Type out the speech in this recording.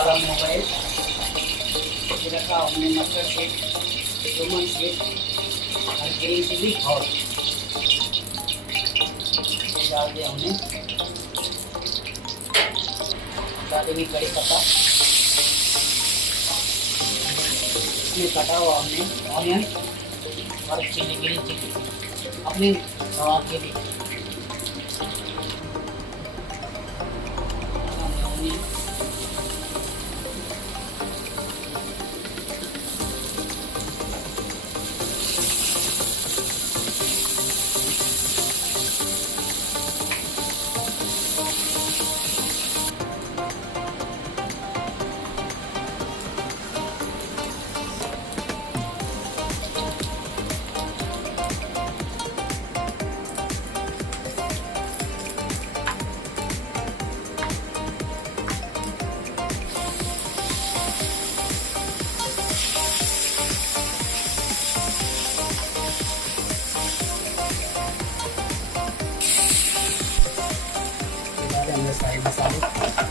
डाला मोबाइल, ये रखा हमने मस्टर्ड शेक, लेमन शेक और ग्रीन चिली और डाल दिया हमने। डालेंगे कड़ी पत्ता, इसमें कटा हुआ हमने ऑनियन और चिली, ग्रीन चिली अपने स्वाद के लिए। सारे मसाले